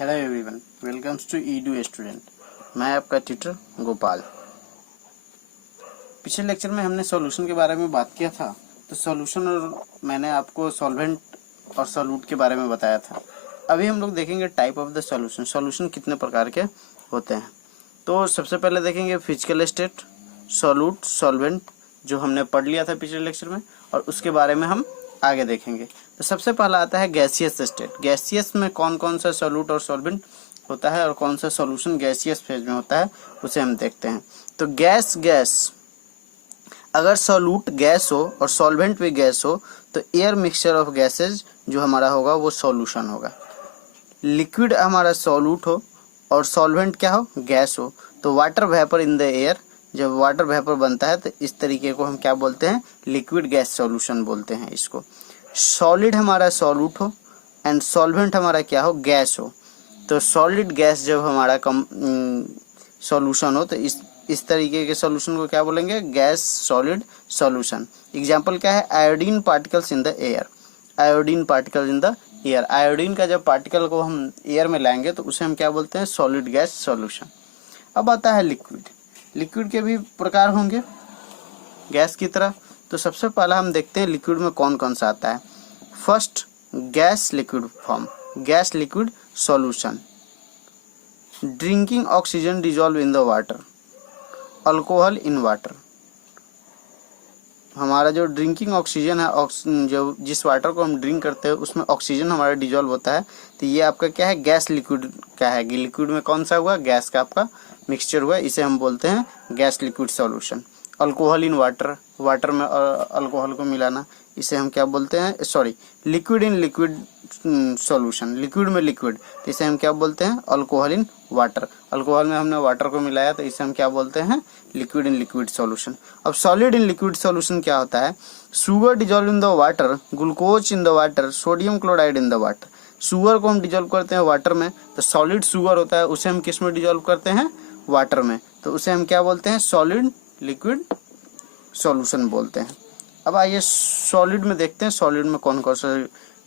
Hello everyone, welcomes to Edu Student. मैं आपका teacher Gopal. पिछले लेक्चर में हमने सॉल्यूशन के बारे में बात किया था। तो सॉल्यूशन और मैंने आपको सॉल्वेंट और सॉल्यूट के बारे में बताया था। अभी हम लोग देखेंगे type of the solution. Solution कितने प्रकार के होते हैं। तो सबसे पहले देखेंगे फिजिकल स्टेट, सॉल्यूट, सॉल्वेंट, जो हमने पढ़ लिया था पिछले लेक्चर में, और उसके बारे में हम आगे देखेंगे। तो सबसे पहला आता है गैसियस स्टेट। गैसियस में कौन कौन सा सॉल्यूट और सॉल्वेंट होता है और कौन सा सॉल्यूशन गैसियस फेज में होता है, उसे हम देखते हैं। तो गैस अगर सॉल्यूट गैस हो और सॉल्वेंट भी गैस हो तो एयर मिक्सचर ऑफ गैसेज जो हमारा होगा वो सॉल्यूशन होगा। लिक्विड हमारा सॉल्यूट हो और सॉल्वेंट क्या हो, गैस हो, तो water vapour in the air, जब वाटर वेपर बनता है तो इस तरीके को हम क्या बोलते हैं, लिक्विड गैस सॉल्यूशन बोलते हैं इसको। सॉलिड हमारा सॉल्यूट हो एंड सॉल्वेंट हमारा क्या हो, गैस हो, तो सॉलिड गैस जब हमारा सॉल्यूशन हो तो इस तरीके के सॉल्यूशन को क्या बोलेंगे, गैस सॉलिड सॉल्यूशन। एग्जांपल क्या है, iodine particles in the air. Iodine particle in the air, iodine का जब पार्टिकल को हम एयर में लाएंगे तो उसे हम क्या बोलते हैं, सॉलिड गैस सॉल्यूशन। अब आता है लिक्विड। लिक्विड के भी प्रकार होंगे गैस की तरह। तो सबसे पहला हम देखते हैं लिक्विड में कौन कौन सा आता है। First, gas liquid form, gas liquid solution. Drinking oxygen dissolve in the water, alcohol in water. हमारा जो ड्रिंकिंग ऑक्सीजन है, जो जिस वाटर को हम ड्रिंक करते हैं उसमें ऑक्सीजन हमारा डिजॉल्व होता है, तो ये आपका क्या है, गैस लिक्विड का है। लिक्विड में कौन सा हुआ, गैस का आपका मिक्सचर हुआ, इसे हम बोलते हैं gas liquid solution. Alcohol in water, water में अल्कोहल को मिलाना, इसे हम क्या बोलते हैं, sorry, liquid in liquid solution, liquid में लिक्विड, तो इसे हम क्या बोलते हैं, अल्कोहल इन वाटर। अल्कोहल में हमने वाटर को मिलाया तो इसे हम क्या बोलते हैं, लिक्विड इन लिक्विड सॉल्यूशन। अब सॉलिड इन लिक्विड सॉल्यूशन क्या होता है, sugar dissolve in the water, glucose in the water, sodium chloride in the water. Sugar को हम डिजॉल्व करते हैं वाटर में, तो सॉलिड शुगर होता है, उसे हम किस में डिजॉल्व करते हैं, वाटर में, तो उसे हम क्या बोलते हैं, सॉलिड लिक्विड सॉल्यूशन बोलते हैं। अब आइए सॉलिड में देखते हैं, सॉलिड में कौन कौन सा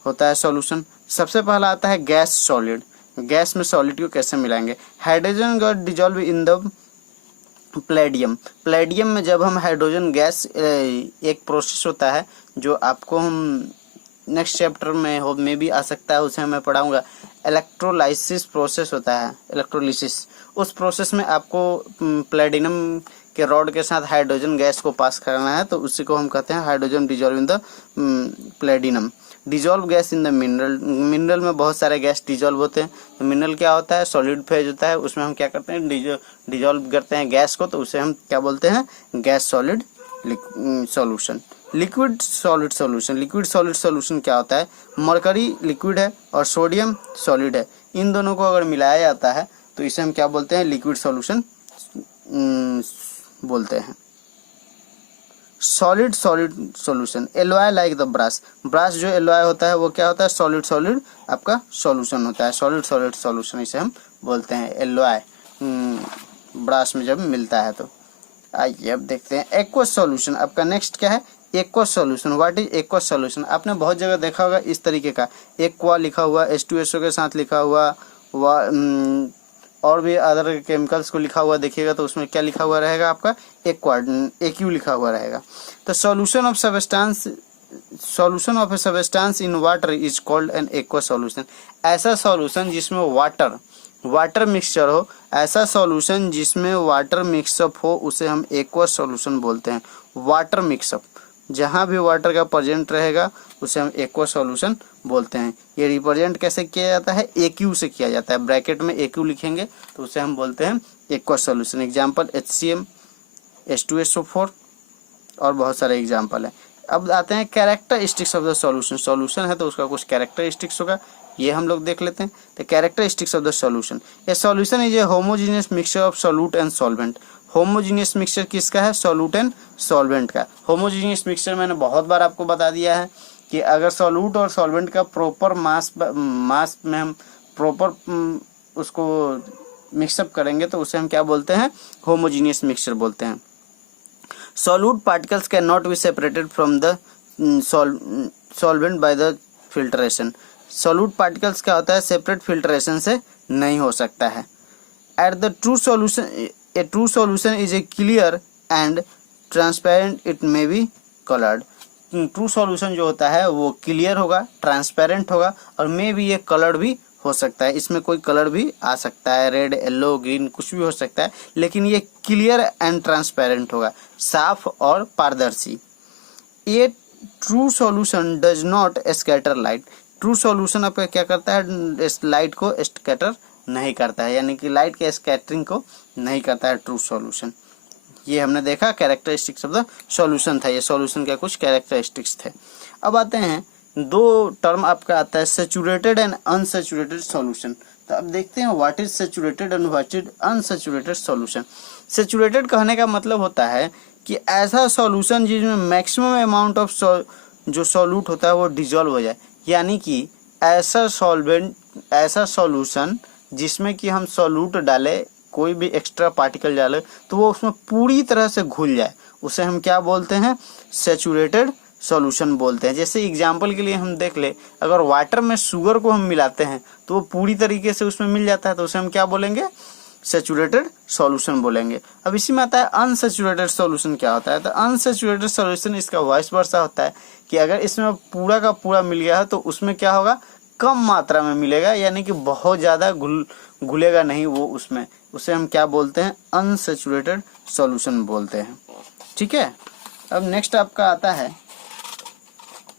होता है सॉल्यूशन। सबसे पहला आता है गैस सॉलिड। गैस में सॉलिड को कैसे मिलाएंगे, hydrogen got dissolve in the Palladium. Palladium में जब हम हाइड्रोजन गैस, एक प्रोसेस होता है जो आपको हम नेक्स्ट चैप्टर में हो में भी आ सकता है, उसे मैं पढ़ाऊंगा। इलेक्ट्रोलाइसिस प्रोसेस होता है, इलेक्ट्रोलिसिस। उस प्रोसेस में आपको प्लेटिनम के रॉड के साथ हाइड्रोजन गैस को पास करना है, तो उसी को हम कहते हैं hydrogen dissolve in the platinum. Dissolve gas in the mineral, mineral में बहुत सारे गैस डिजॉल्व होते हैं, तो मिनरल क्या होता है, सॉलिड फेज होता है, उसमें हम क्या करते हैं, डिजॉल्व करते हैं गैस को, तो उसे हम क्या बोलते हैं, gas solid solution. Liquid solid solution, liquid solid solution क्या होता है, मरकरी लिक्विड है और सोडियम सॉलिड है, इन दोनों को अगर मिलाया जाता है तो इसे हम क्या बोलते हैं, लिक्विड सॉल्यूशन बोलते हैं। Solid solid solution, alloy like the brush. Brush जो एलॉय होता है वो क्या होता है, सॉलिड सॉलिड आपका सॉल्यूशन होता है, सॉलिड सॉलिड सॉल्यूशन इसे हम बोलते हैं, एलॉय ब्रश में जब मिलता है तो। आइए अब देखते हैं एक्वस सॉल्यूशन। आपका नेक्स्ट क्या है, aqueous solution. What is aqueous solution, आपने बहुत जगह देखा होगा इस तरीके का, एक्वा लिखा हुआ, H2SO के साथ लिखा हुआ, और भी अदर केमिकल्स को लिखा हुआ देखिएगा तो उसमें क्या लिखा हुआ रहेगा, आपका एक्वा, AQ लिखा हुआ रहेगा। तो solution of substance, solution of a substance in water is called an aqua solution. ऐसा सॉल्यूशन जिसमें वाटर मिक्सचर हो, ऐसा सॉल्यूशन जिसमें वाटर मिक्सअप हो, उसे हम एक्वा सॉल्यूशन बोलते हैं। वाटर मिक्सअप, जहाँ भी वाटर का प्रेजेंट रहेगा उसे हम एक्वा सॉल्यूशन बोलते हैं। ये रिप्रेजेंट कैसे किया जाता है, AQ से किया जाता है, ब्रैकेट में AQ लिखेंगे तो उसे हम बोलते हैं aqua solution. Example HCl, H2SO4 और बहुत सारे एग्जाम्पल है। अब आते हैं characteristics of the solution. Solution है तो उसका कुछ कैरेक्टरिस्टिक्स होगा, ये हम लोग देख लेते हैं। तो characteristics of the solution, A solution is a homogeneous mixture of solute and solvent. Homogeneous mixture किसका है, सॉल्यूट एंड सॉल्वेंट का। होमोजीनियस मिक्सचर मैंने बहुत बार आपको बता दिया है कि अगर सॉल्यूट और सॉल्वेंट का प्रॉपर मास में हम प्रॉपर उसको मिक्सअप करेंगे तो उसे हम क्या बोलते हैं, होमोजीनियस मिक्सचर बोलते हैं। Solute particles can not be separated from the solvent by the filtration. Solute particles क्या होता है, सेपरेट फिल्ट्रेशन से नहीं हो सकता है। At the true solution, A true solution is a clear and transparent, it may be coloured. True solution जो होता है वो क्लियर होगा, ट्रांसपेरेंट होगा और मे बी ये कलर्ड भी हो सकता है, इसमें कोई कलर भी आ सकता है, रेड, येलो, ग्रीन कुछ भी हो सकता है, लेकिन ये क्लियर एंड ट्रांसपेरेंट होगा, साफ और पारदर्शी। ये true solution does not scatter light. True solution आपका क्या करता है, लाइट को स्कैटर नहीं करता है, यानी कि लाइट के स्कैटरिंग को नहीं करता है ट्रू सॉल्यूशन। ये हमने देखा कैरेक्टरिस्टिक्स ऑफ द सॉल्यूशन था, ये सॉल्यूशन के कुछ कैरेक्टरिस्टिक्स थे। अब आते हैं दो टर्म आपका आता है, सैचुरेटेड एंड अनसैचुरेटेड सॉल्यूशन। तो अब देखते हैं what is saturated and what is unsaturated solution. Saturated कहने का मतलब होता है कि ऐसा सॉल्यूशन जिसमें मैक्सिमम अमाउंट ऑफ जो सॉल्यूट होता है वो डिजॉल्व हो जाए, यानी कि ऐसा सॉल्वेंट, ऐसा सॉल्यूशन जिसमें कि हम सॉल्यूट डालें, कोई भी एक्स्ट्रा पार्टिकल डाले तो वो उसमें पूरी तरह से घुल जाए, उसे हम क्या बोलते हैं, सैचुरेटेड सॉल्यूशन बोलते हैं। जैसे एग्जांपल के लिए हम देख ले, अगर वाटर में शुगर को हम मिलाते हैं तो वो पूरी तरीके से उसमें मिल जाता है, तो उसे हम क्या बोलेंगे, सैचुरेटेड सॉल्यूशन बोलेंगे। अब इसी में आता है अनसैचुरेटेड सॉल्यूशन क्या होता है। तो अनसैचुरेटेड सॉल्यूशन इसका वाइस वर्सा होता है कि अगर इसमें पूरा का पूरा मिल गया है तो उसमें क्या होगा, कम मात्रा में मिलेगा, यानी कि बहुत ज़्यादा घुलेगा नहीं वो उसमें, उसे हम क्या बोलते हैं, अनसैचुरेटेड सॉल्यूशन बोलते हैं। ठीक है। अब नेक्स्ट आपका आता है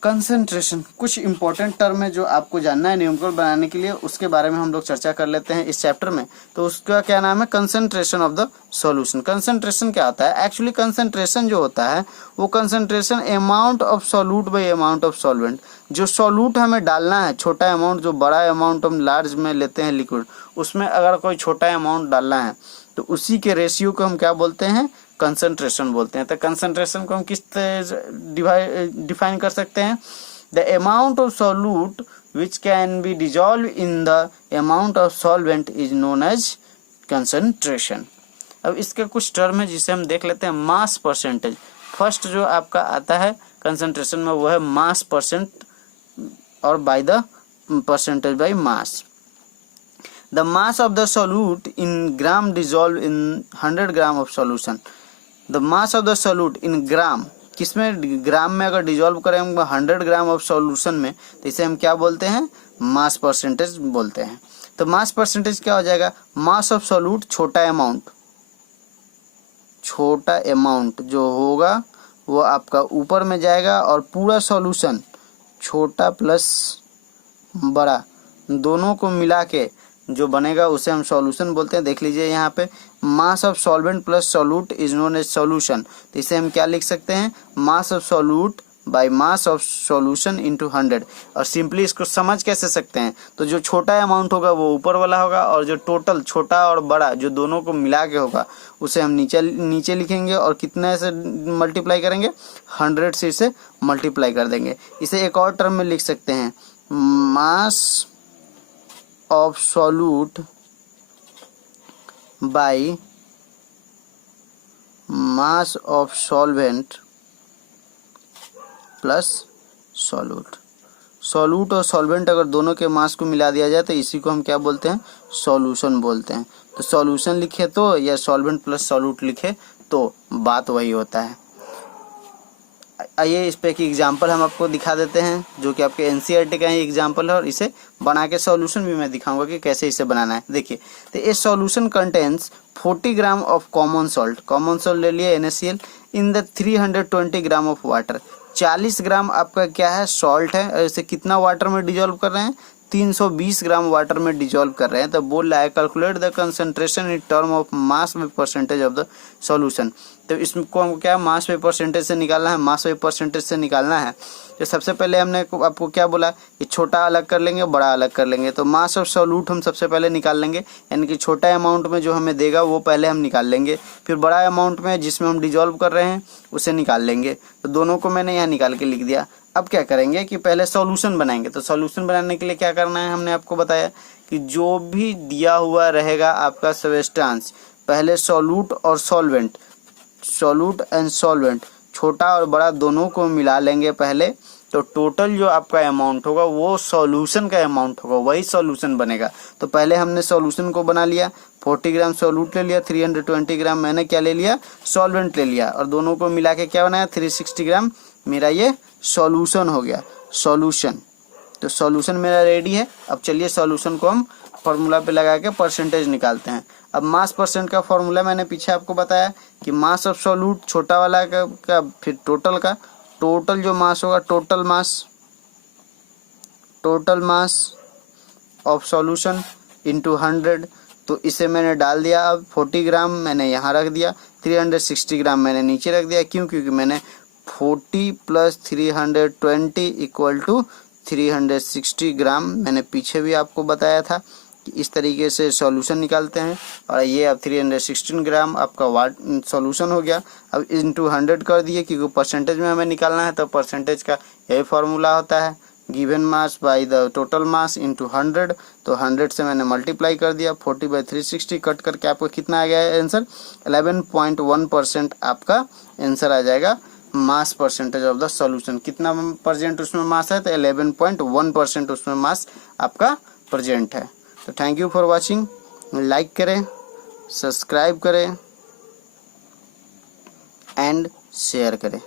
कंसंट्रेशन। कुछ इंपॉर्टेंट टर्म है जो आपको जानना है न्यूमेरिकल बनाने के लिए, उसके बारे में हम लोग चर्चा कर लेते हैं इस चैप्टर में। तो उसका क्या नाम है, concentration of the solution. Concentration क्या होता है, एक्चुअली कंसंट्रेशन जो होता है वो concentration amount of solute by amount of solvent. जो सॉल्यूट हमें डालना है, छोटा अमाउंट, जो बड़ा अमाउंट हम लार्ज में लेते हैं लिक्विड, उसमें अगर कोई छोटा अमाउंट डालना है तो उसी के रेशियो को हम क्या बोलते हैं, कंसंट्रेशन बोलते हैं। तो कंसंट्रेशन को हम किस डिफाइन कर सकते हैं, the amount of solute which can be dissolve in the amount of solvent is known as concentration. अब इसके कुछ टर्म है जिसे हम देख लेते हैं। मास परसेंटेज, फर्स्ट जो आपका आता है कंसंट्रेशन में वो है मास परसेंट और by the percentage by mass. The mass of the solute in gram dissolved in 100 gram of solution. The mass of the solute in gram, किसमें, ग्राम में अगर डिजॉल्व करेंगे 100 ग्राम ऑफ सॉल्यूशन में, तो इसे हम क्या बोलते हैं, मास परसेंटेज बोलते हैं। तो मास परसेंटेज क्या हो जाएगा, मास ऑफ सॉल्यूट, छोटा अमाउंट जो होगा वो आपका ऊपर में जाएगा और पूरा सॉल्यूशन छोटा प्लस बड़ा दोनों को मिला के जो बनेगा उसे हम सॉल्यूशन बोलते हैं। देख लीजिए यहाँ पे, mass of solvent plus solute is known as solution. तो इसे हम क्या लिख सकते हैं, mass of solute by mass of solution into 100। और सिंपली इसको समझ कैसे सकते हैं, तो जो छोटा अमाउंट होगा वो ऊपर वाला होगा और जो टोटल छोटा और बड़ा जो दोनों को मिला के होगा उसे हम नीचे लिखेंगे और कितने से मल्टीप्लाई करेंगे, 100 से इसे मल्टीप्लाई कर देंगे। इसे एक और टर्म में लिख सकते हैं, मास of solute by mass of solvent plus solute। Solute और सॉल्वेंट अगर दोनों के मास को मिला दिया जाए तो इसी को हम क्या बोलते हैं, सॉल्यूशन बोलते हैं। तो सॉल्यूशन लिखे तो या सॉल्वेंट प्लस सॉल्यूट लिखे तो बात वही होता है। आइए इस पे एक एग्जांपल हम आपको दिखा देते हैं जो कि आपके एनसीईआरटी का ही एग्जांपल है, और इसे बना के सॉल्यूशन भी मैं दिखाऊंगा कि कैसे इसे बनाना है। देखिए, तो ये solution contains 40 gram of common salt ले लिए NaCl in the 320 gram of water. 40 ग्राम आपका क्या है, सॉल्ट है, और इसे कितना वाटर में डिजोल्व कर रहे हैं, 320 ग्राम वाटर में डिजोल्व कर रहे हैं। तो बोल रहा है calculate the concentration in term of mass by percentage of the solution. तो इसको हमको क्या मास बाय परसेंटेज से निकालना है, मास बाय परसेंटेज से निकालना है। तो सबसे पहले हमने आपको क्या बोला कि छोटा अलग कर लेंगे, बड़ा अलग कर लेंगे। तो मास ऑफ सॉल्यूट हम सबसे पहले निकाल लेंगे, यानी कि छोटा अमाउंट में जो हमें देगा वो पहले हम निकाल लेंगे, फिर बड़ा अमाउंट में जिसमें हम डिजोल्व कर रहे हैं उसे निकाल लेंगे। तो दोनों को मैंने यहाँ निकाल के लिख दिया। अब क्या करेंगे कि पहले सॉल्यूशन बनाएंगे। तो सॉल्यूशन बनाने के लिए क्या करना है, हमने आपको बताया कि जो भी दिया हुआ रहेगा आपका सब्सटेंस, पहले सॉल्यूट और सॉल्वेंट, सॉल्यूट एंड सॉल्वेंट, छोटा और बड़ा दोनों को मिला लेंगे पहले, तो टोटल जो आपका अमाउंट होगा वो सॉल्यूशन का अमाउंट होगा, वही सॉल्यूशन बनेगा। तो पहले हमने सॉल्यूशन को बना लिया, 40 ग्राम सॉल्यूट ले लिया, 320 ग्राम मैंने क्या ले लिया, सॉल्वेंट ले लिया, और दोनों को मिला के क्या बनाया, 360 ग्राम मेरा ये सॉल्यूशन हो गया, सॉल्यूशन। तो सॉल्यूशन मेरा रेडी है। अब चलिए सॉल्यूशन को हम फॉर्मूला पे लगा के परसेंटेज निकालते हैं। अब मास परसेंट का फॉर्मूला मैंने पीछे आपको बताया कि मास ऑफ सॉल्यूट छोटा वाला का फिर टोटल का, टोटल जो मास होगा, total mass of solution into 100। तो इसे मैंने डाल दिया। अब 40 ग्राम मैंने यहाँ रख दिया, 360 ग्राम मैंने नीचे रख दिया। क्यों? क्योंकि मैंने 40 + 320 इक्वल टू 360 ग्राम मैंने पीछे भी आपको बताया था कि इस तरीके से सॉल्यूशन निकालते हैं। और ये अब 316 ग्राम आपका वाट सॉल्यूशन हो गया। अब इंटू 100 कर दिए, क्योंकि परसेंटेज में हमें निकालना है, तो परसेंटेज का यही फार्मूला होता है, given mass by the total mass into 100। तो 100 से मैंने मल्टीप्लाई कर दिया, 40/360 कट करके आपको कितना आ गया है आंसर, 11.1% आपका आंसर आ जाएगा mass percentage of the solution. कितना परसेंट उसमें मास है, तो 11.1% उसमें मास आपका प्रेजेंट है। तो thank you for watching. Like करें, सब्सक्राइब करें एंड शेयर करें।